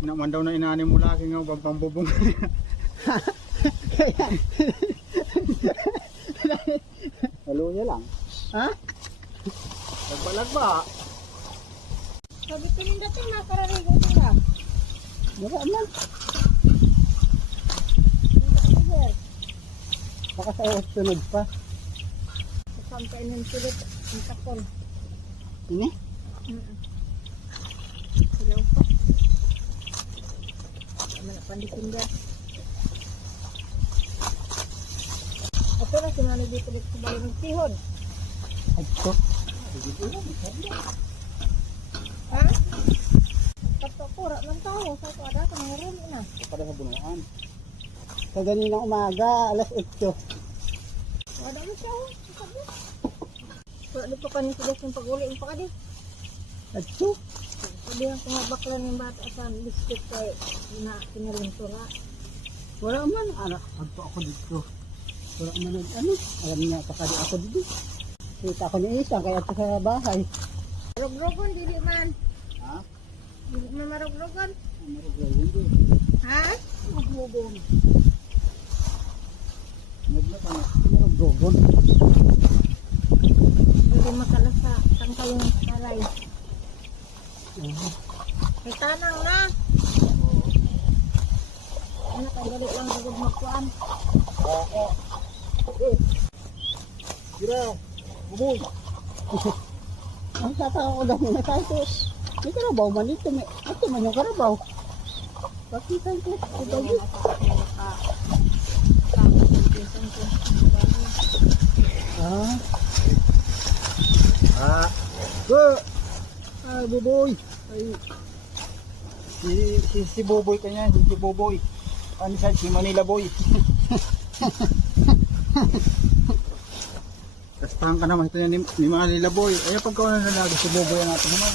Naman daw na inaani mo laki nga pambubong. Kaya, Halo niya lang. ha? Lagba. Sabi ko nung dati nakararigo sila. Baka man. Baka sa sunod pa. Sampai ng sulit ang takol. Ini? Silaw pa. Tama na pandikin ba? Ito na sinanay dito sa bali ng sihon. Ito. Ha? Pagkakura ng tao. Sa ito ada ka mga rumi na. Pada sa bunuan. Sa ganinang umaga, alas 8. Wala mo siya. Sabi. Wala dito ka niya sila yung pag-uli yung pakadi. Ito. Sabi ang kumabaklan ng bata sa biscuit kay pinalintura. Wala man. Anak, agto ako dito. Wala man. Ano? Alam niya, pakadi ako dito. Kita ko ni Isa, kaya ito sa bahay. Marog-rogon, dili man. Ha? Dili man marog-rogon. Maruglaw. Ha? Maglogon. Naglatang. Maglogon. Dili makalas sa tangkaling aray. May tanang na. Ano kay dali lang gugod magkuan. Kira. Buboy. Ang tataka ko daw mga tatos. May karabaw man dito. Ito man yung karabaw. Pakitan ko. Ito yun. Ah. Ah. Go. Ay, buboy. Ay. Si Boboy kanya, si Boboy. Ano sa si Manila boy. Tastahan ka naman ito yan ni Manila boy. Ay pagka na nalago si Boboy ang ating naman.